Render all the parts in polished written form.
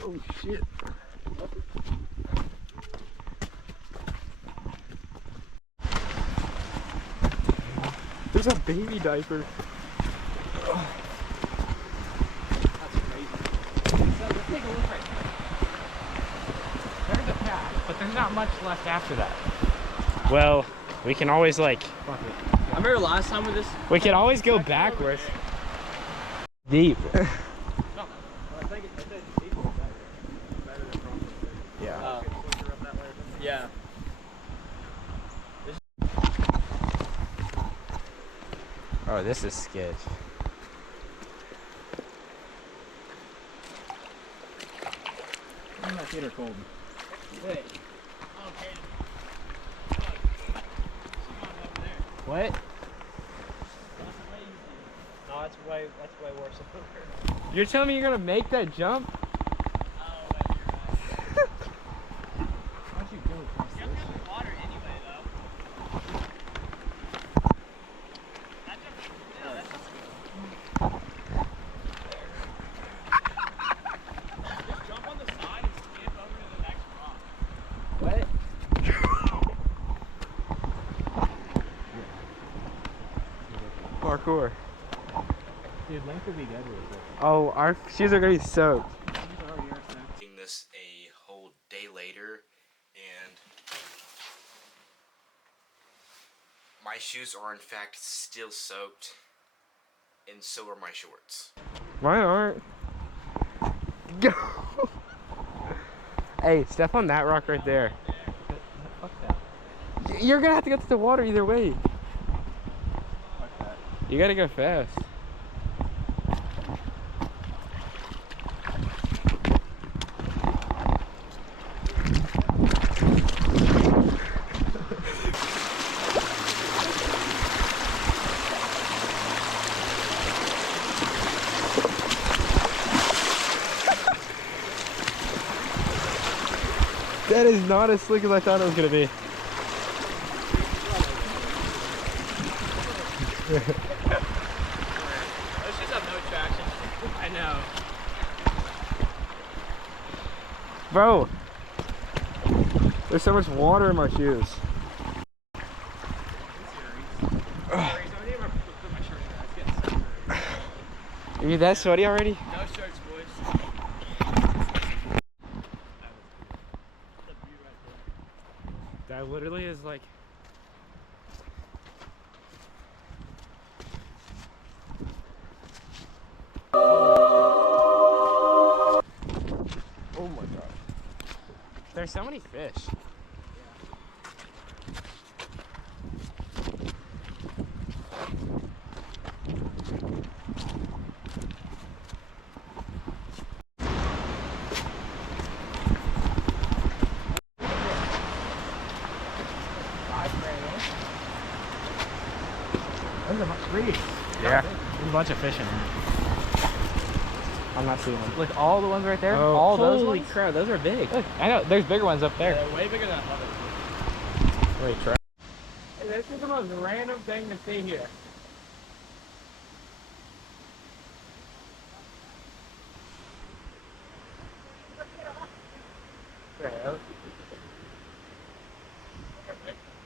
Oh shit. There's a baby diaper. That's crazy. So let's take a look right there. There's a path, but there's not much left after that. Well, we can always like. Fuck it. I remember last time with this. We can always go backwards. Deep. No. I think it's deeper better. Better than front. Yeah. Yeah. Oh, this is sketch. I'm not theater cold. Wait. What? No, that's way worse. You're telling me you're gonna make that jump? How'd you go across this? Water anyway, though. Just jump on the side and skip over to the next rock. What? Parkour. Dude, length would be good with it. Oh, our shoes are gonna be soaked. This a whole day later, and my shoes are in fact still soaked, and so are my shorts. Mine aren't. Go. Hey, step on that rock right there. Fuck that. You're gonna have to get to the water either way. Fuck that. You gotta go fast. That is not as slick as I thought it was gonna be. Those shoes have no traction. I know. Bro, there's so much water in my shoes. Are you that sweaty already? No shirts, boys. That literally is like. Oh my god. There's so many fish. Those are much pretty. Yeah. There's a bunch of fish in there. I'm not seeing them. Look, all the ones right there. Oh, all those holy ones. crap, those are big. Look, I know. There's bigger ones up there. Yeah, way bigger than others. Wait, try. Hey, this is the most random thing to see here.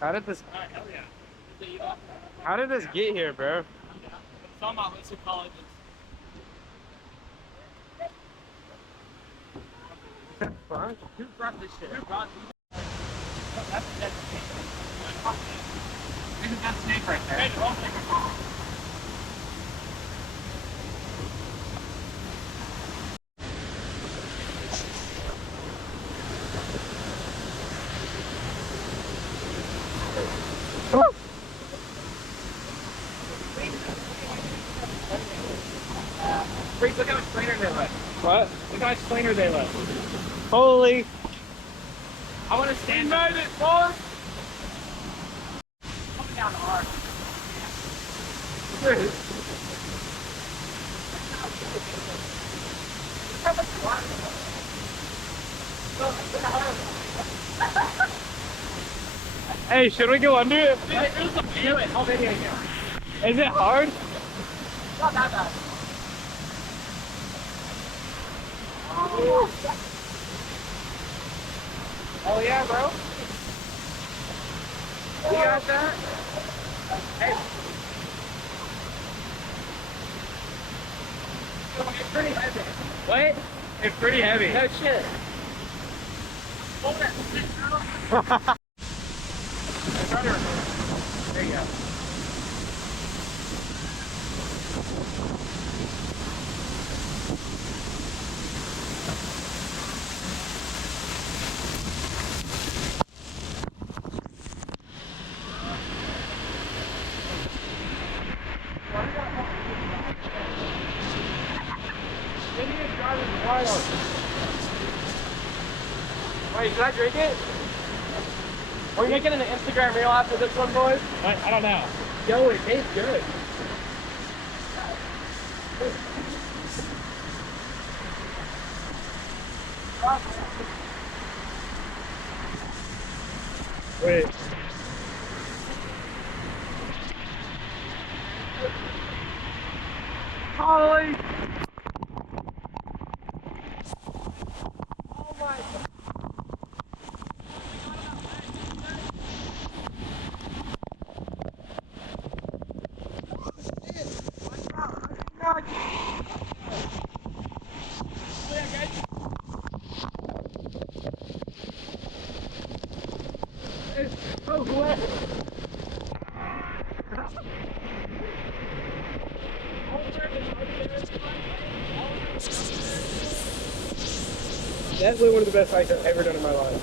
How did this? Alright, hell yeah. How did this get here, bro? It's on my list of colleges. Fun. Who brought this shit? Who brought these? That's a dead snake. There's a dead snake right there. Hey, the wrong thing. Freaks, look how much plainer they left. What? Look how much plainer they left. Holy. I want to stand by this, boys. Coming down the arc. Hey, should we go under it? Do it. I'll video you. Is it hard? Not that bad. Oh yeah, bro. You got that? Hey. It's pretty heavy. What? It's pretty heavy. No shit. Hold that. There you go. Wait, should I drink it? Are we making an Instagram reel after this one, boys? I don't know. Yo, it tastes good. Wait. Holy! Oh my God. It's so wet. Definitely one of the best hikes I've ever done in my life.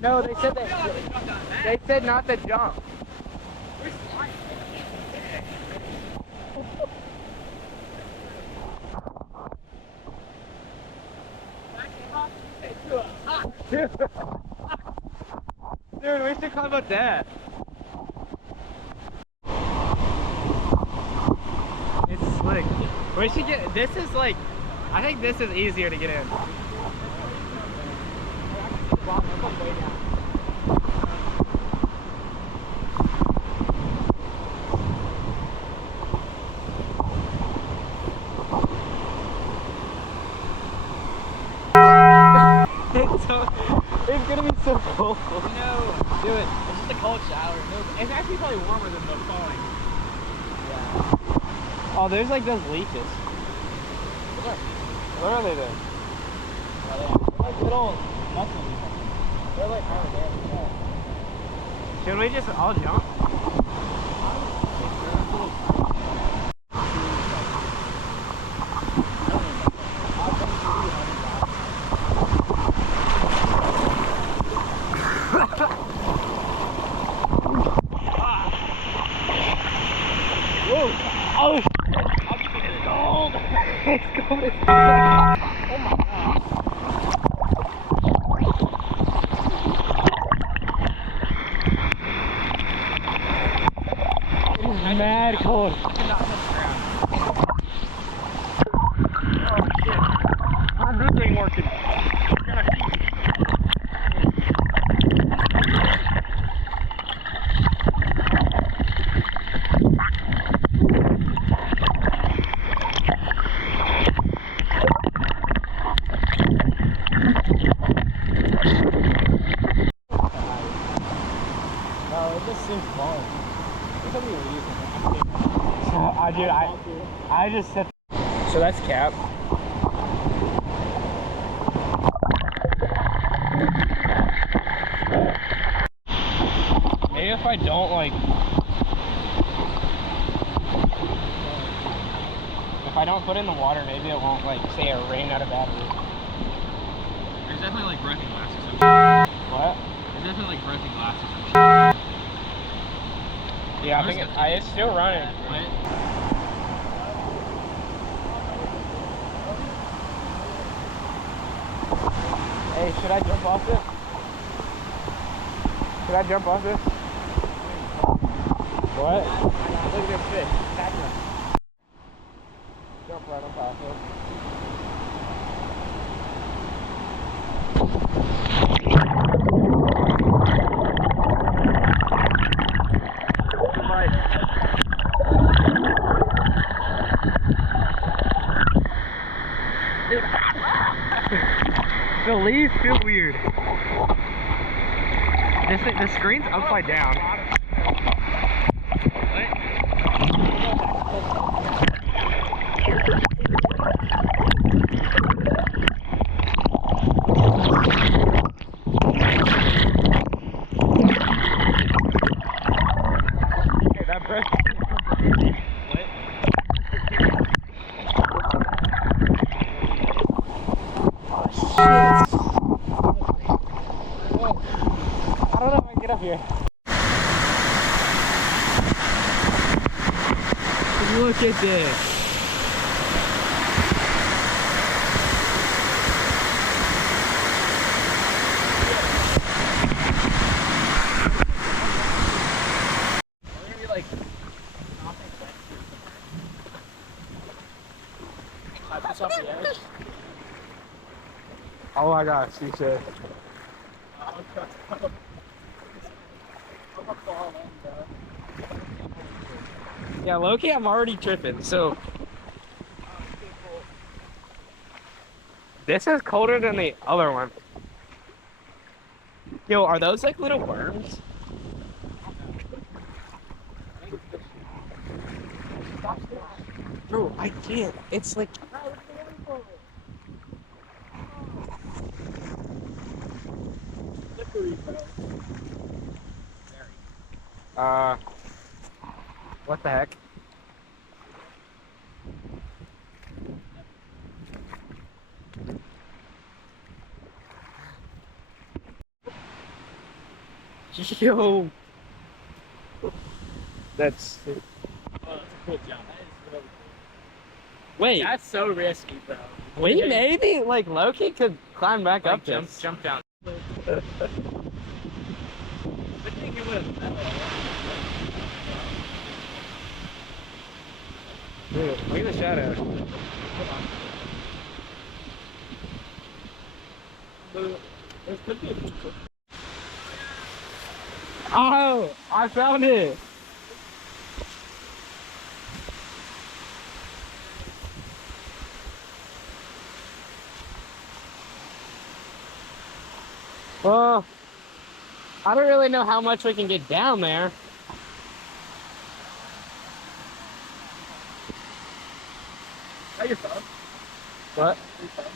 No, they said that. They said not to jump. Dude, we should climb up that. It's slick. We should get, this is like, I think this is easier to get in. It's gonna be so cold. No, do it. It's just a cold shower. No, it's actually probably warmer than the falling. Yeah. Oh, there's like those leeches. What are they then? They're like little mussels. They're like hard there. Should we just all jump? Whoa! Oh! It's cold! It's cold as fuck! Oh my god! It is mad cold. I cannot touch the ground. Oh shit! My roof ain't working. I just said. So that's Cap. Maybe if I don't like, if I don't put it in the water, maybe it won't like say a rain out of battery. There's definitely like breathing glass or something. What? There's definitely like breathing glass or something. Yeah, I think it's still running. What? Hey, should I jump off this? Should I jump off this? What? Look at this fish. Attacking us. Jump right on top of it. Dude. The screen's upside down. Okay, that breath. I don't know if I can get up here. Look at this. We're gonna be like clap this off the edge. Oh my gosh, you should. Yeah, low-key, I'm already tripping, so. This is colder than the other one. Yo, are those like little worms? Bro, I can't. It's like. What the heck? Yo. That's. Oh, that's a cool jump. That is really cool. Wait. That's so risky, bro. We maybe like Loki could climb back Like, up this. jump down. Good thing it would've fell. Dude, look at the shadow. This could be a cool clip. Oh, I found it. Well, I don't really know how much we can get down there. Is that your phone? What? Your phone?